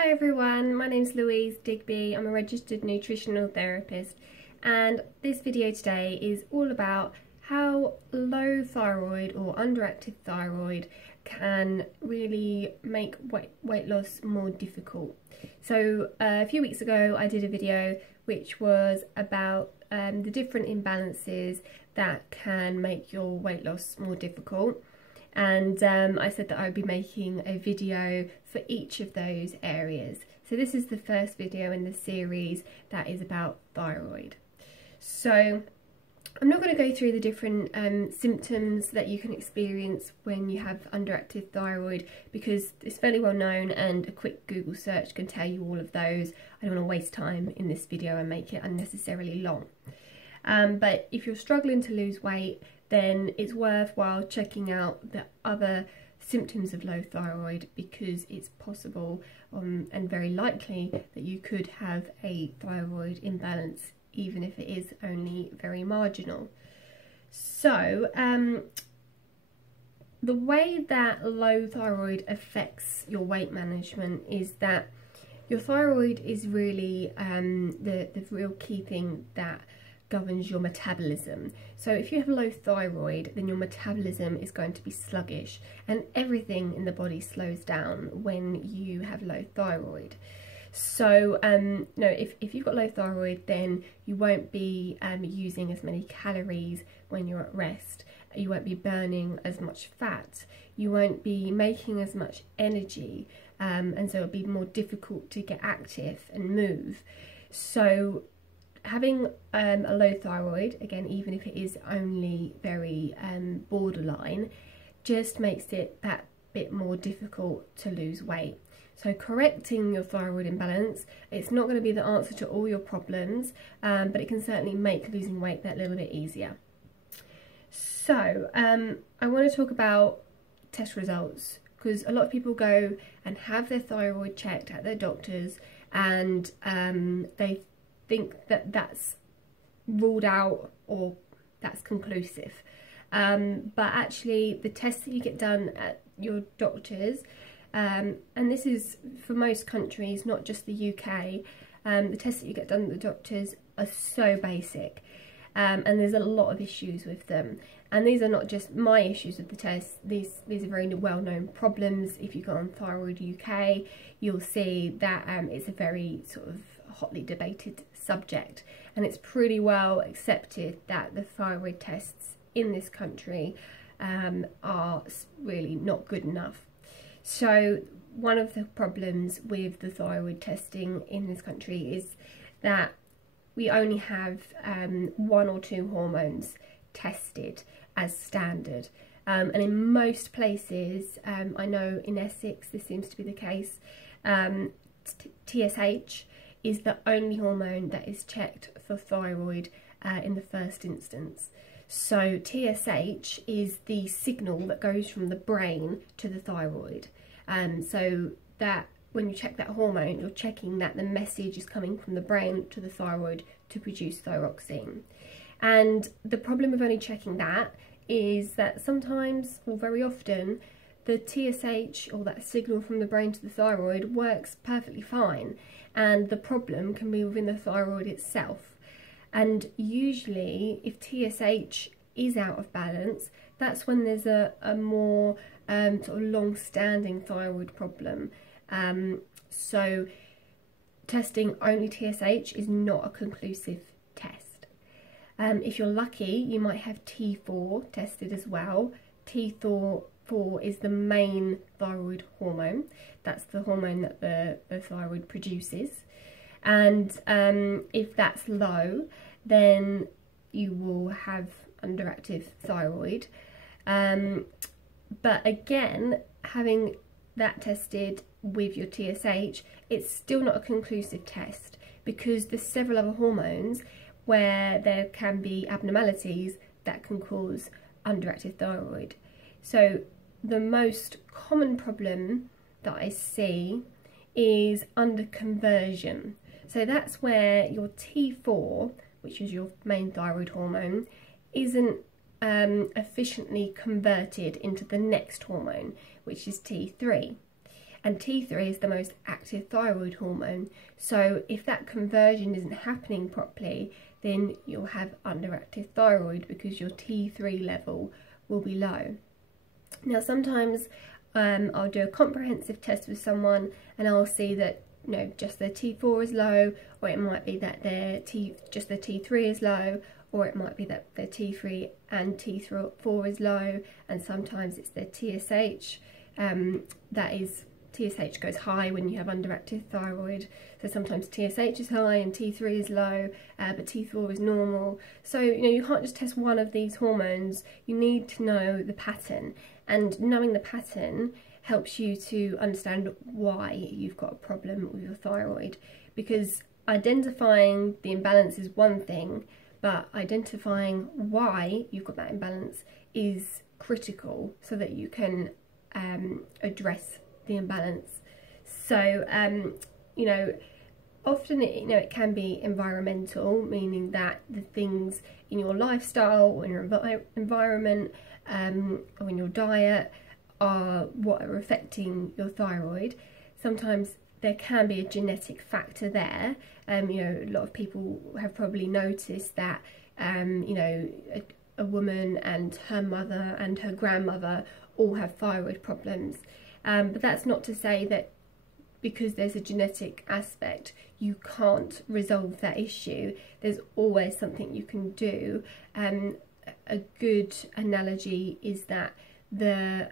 Hi everyone, my name's Louise Digby. I'm a registered nutritional therapist, and this video today is all about how low thyroid or underactive thyroid can really make weight loss more difficult. So a few weeks ago I did a video which was about the different imbalances that can make your weight loss more difficult. And I said that I would be making a video for each of those areas. So this is the first video in the series that is about thyroid. So I'm not going to go through the different symptoms that you can experience when you have underactive thyroid, because it's fairly well known and a quick Google search can tell you all of those. I don't want to waste time in this video and make it unnecessarily long. But if you're struggling to lose weight, then it's worthwhile checking out the other symptoms of low thyroid, because it's possible and very likely that you could have a thyroid imbalance, even if it is only very marginal. So the way that low thyroid affects your weight management is that your thyroid is really the real key thing that governs your metabolism. So if you have low thyroid, then your metabolism is going to be sluggish, and everything in the body slows down when you have low thyroid. So if you've got low thyroid, then you won't be using as many calories when you're at rest. You won't be burning as much fat. You won't be making as much energy, and so it'll be more difficult to get active and move. So having a low thyroid, again, even if it is only very borderline, just makes it that bit more difficult to lose weight. So correcting your thyroid imbalance, it's not going to be the answer to all your problems, but it can certainly make losing weight that little bit easier. So I want to talk about test results, because a lot of people go and have their thyroid checked at their doctors, and they think that that's ruled out or that's conclusive, but actually the tests that you get done at your doctors, and this is for most countries, not just the UK, the tests that you get done at the doctors are so basic, and there's a lot of issues with them. And these are not just my issues with the tests, these are very well-known problems. If you go on Thyroid UK, you'll see that it's a very sort of hotly debated subject, and it's pretty well accepted that the thyroid tests in this country are really not good enough. So one of the problems with the thyroid testing in this country is that we only have 1 or 2 hormones tested as standard, and in most places, I know in Essex this seems to be the case, TSH is the only hormone that is checked for thyroid in the first instance. So TSH is the signal that goes from the brain to the thyroid, so that when you check that hormone, you're checking that the message is coming from the brain to the thyroid to produce thyroxine. And the problem with only checking that is that sometimes, or very often, the TSH, or that signal from the brain to the thyroid, works perfectly fine, and the problem can be within the thyroid itself. And usually if TSH is out of balance, that's when there's a more sort of long-standing thyroid problem. So testing only TSH is not a conclusive test. If you're lucky, you might have T4 tested as well. T4 is the main thyroid hormone. That's the hormone that the thyroid produces. And if that's low, then you will have underactive thyroid. But again, having that tested with your TSH, it's still not a conclusive test, because there's several other hormones where there can be abnormalities that can cause underactive thyroid. So the most common problem that I see is underconversion. So that's where your T4, which is your main thyroid hormone, isn't efficiently converted into the next hormone, which is T3. and T3 is the most active thyroid hormone. So if that conversion isn't happening properly, then you'll have underactive thyroid because your T3 level will be low. Now sometimes I'll do a comprehensive test with someone and I'll see that just their T4 is low, or it might be that just their T3 is low, or it might be that their T3 and T4 is low, and sometimes it's their TSH. TSH goes high when you have underactive thyroid, so sometimes TSH is high and T3 is low, but T4 is normal. So you can't just test one of these hormones, you need to know the pattern, and knowing the pattern helps you to understand why you've got a problem with your thyroid, because identifying the imbalance is one thing, but identifying why you've got that imbalance is critical so that you can address the imbalance. So often it can be environmental, meaning that the things in your lifestyle or in your environment or in your diet are what are affecting your thyroid. Sometimes there can be a genetic factor there. A lot of people have probably noticed that a woman and her mother and her grandmother all have thyroid problems, but that's not to say that because there's a genetic aspect you can't resolve that issue. There's always something you can do. A good analogy is that the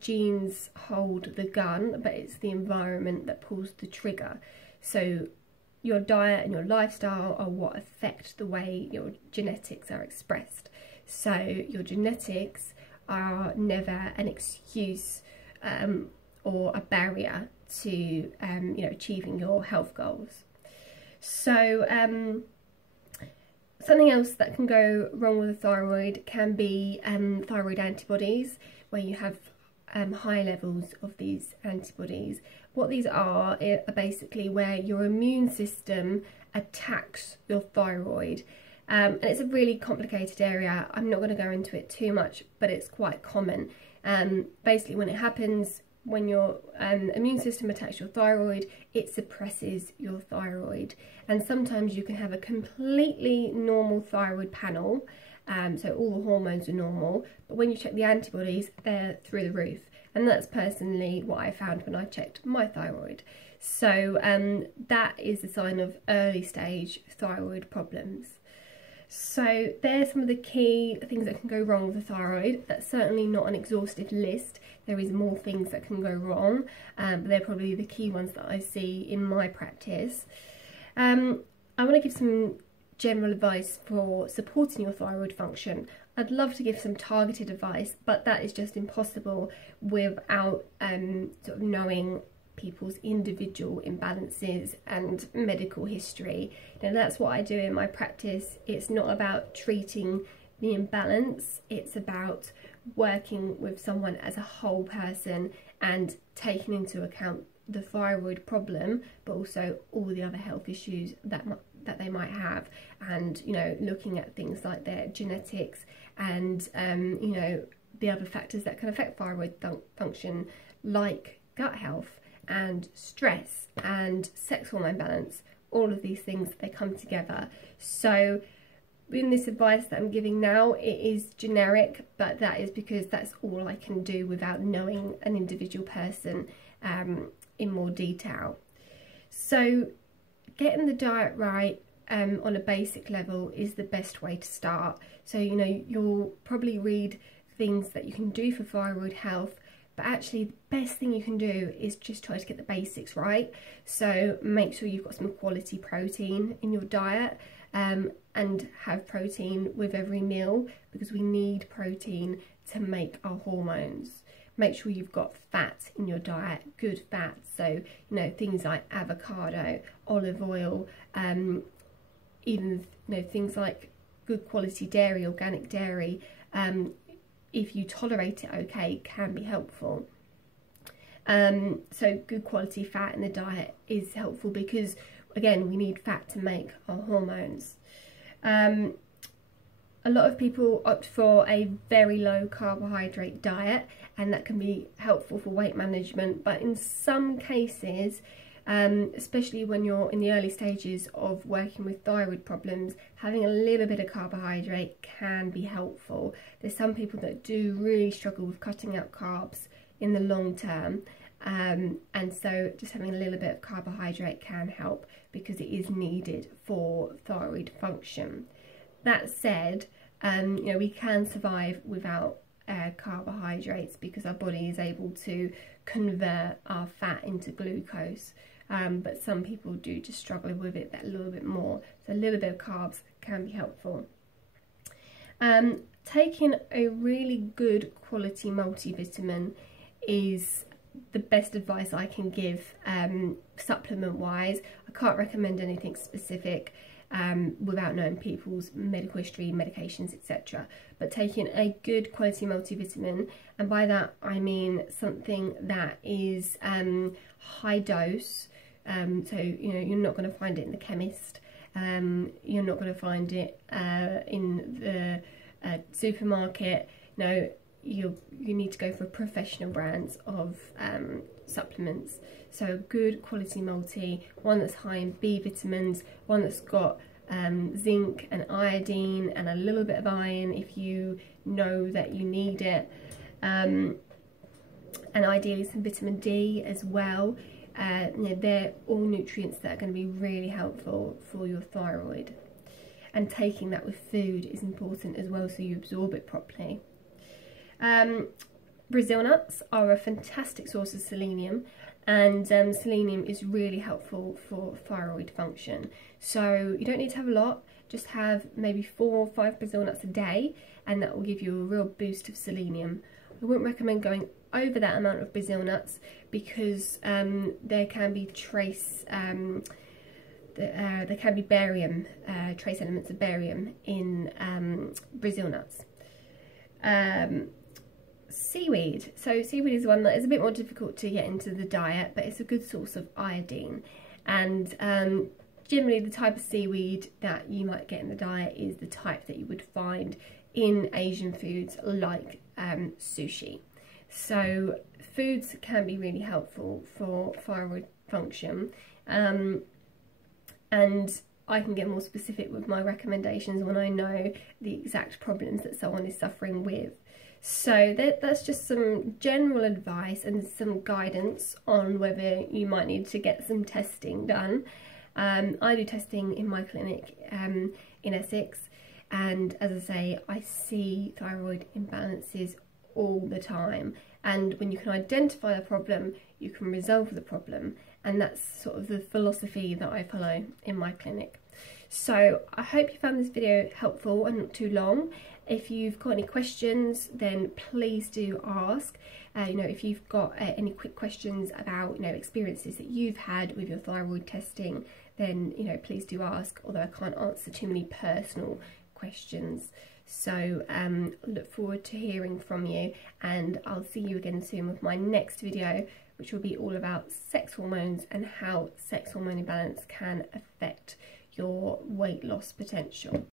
genes hold the gun, but it's the environment that pulls the trigger. So your diet and your lifestyle are what affect the way your genetics are expressed. So your genetics are never an excuse or a barrier to achieving your health goals. So something else that can go wrong with the thyroid can be thyroid antibodies, where you have high levels of these antibodies. What these are basically where your immune system attacks your thyroid. And it's a really complicated area. I'm not going to go into it too much, but it's quite common. Basically when it happens, when your immune system attacks your thyroid, it suppresses your thyroid. And sometimes you can have a completely normal thyroid panel, so all the hormones are normal, but when you check the antibodies, they're through the roof. And that's personally what I found when I checked my thyroid. So that is a sign of early stage thyroid problems. So there's some of the key things that can go wrong with the thyroid. That's certainly not an exhaustive list. There is more things that can go wrong, but they're probably the key ones that I see in my practice. I want to give some general advice for supporting your thyroid function. I'd love to give some targeted advice, but that is just impossible without sort of knowing people's individual imbalances and medical history. Now that's what I do in my practice. It's not about treating the imbalance, it's about working with someone as a whole person and taking into account the thyroid problem, but also all the other health issues that they might have, and looking at things like their genetics and the other factors that can affect thyroid function, like gut health and stress and sex hormone balance. All of these things, they come together. So in this advice that I'm giving now, it is generic, but that is because that's all I can do without knowing an individual person in more detail. So getting the diet right on a basic level is the best way to start. So you'll probably read things that you can do for thyroid health, but actually the best thing you can do is just try to get the basics right. So make sure you've got some quality protein in your diet, and have protein with every meal, because we need protein to make our hormones. Make sure you've got fat in your diet, good fats, so things like avocado, olive oil, even things like good quality dairy, organic dairy, if you tolerate it okay, can be helpful. So good quality fat in the diet is helpful because again we need fat to make our hormones. A lot of people opt for a very low carbohydrate diet, and that can be helpful for weight management, but in some cases, especially when you're in the early stages of working with thyroid problems, having a little bit of carbohydrate can be helpful. There's some people that do really struggle with cutting out carbs in the long term, and so just having a little bit of carbohydrate can help because it is needed for thyroid function. That said, you know, we can survive without carbohydrates because our body is able to convert our fat into glucose, but some people do just struggle with it that little bit more, so a little bit of carbs can be helpful. Taking a really good quality multivitamin is the best advice I can give supplement wise. I can't recommend anything specific without knowing people's medical history, medications, etc. But taking a good quality multivitamin, and by that I mean something that is high dose, so you know, you're not going to find it in the chemist, you're not going to find it in the supermarket. No, you need to go for professional brands of supplements. So good quality multi, one that's high in B vitamins, one that's got zinc and iodine and a little bit of iron if you know that you need it, and ideally some vitamin D as well. You know, they're all nutrients that are going to be really helpful for your thyroid, and taking that with food is important as well so you absorb it properly. Brazil nuts are a fantastic source of selenium, and selenium is really helpful for thyroid function. So you don't need to have a lot, just have maybe 4 or 5 Brazil nuts a day, and that will give you a real boost of selenium. I wouldn't recommend going over that amount of Brazil nuts because there can be there can be barium, trace elements of barium in Brazil nuts. Seaweed. So seaweed is one that is a bit more difficult to get into the diet, but it's a good source of iodine, and generally the type of seaweed that you might get in the diet is the type that you would find in Asian foods like sushi. So foods can be really helpful for thyroid function, and I can get more specific with my recommendations when I know the exact problems that someone is suffering with. So that's just some general advice and some guidance on whether you might need to get some testing done. I do testing in my clinic in Essex, and as I say, I see thyroid imbalances all the time, and when you can identify the problem, you can resolve the problem, and that's sort of the philosophy that I follow in my clinic. So I hope you found this video helpful and not too long. If you've got any questions, then please do ask. You know, if you've got any quick questions about, you know, experiences that you've had with your thyroid testing, then, you know, please do ask, although I can't answer too many personal questions. So look forward to hearing from you, and I'll see you again soon with my next video, which will be all about sex hormones and how sex hormone imbalance can affect your weight loss potential.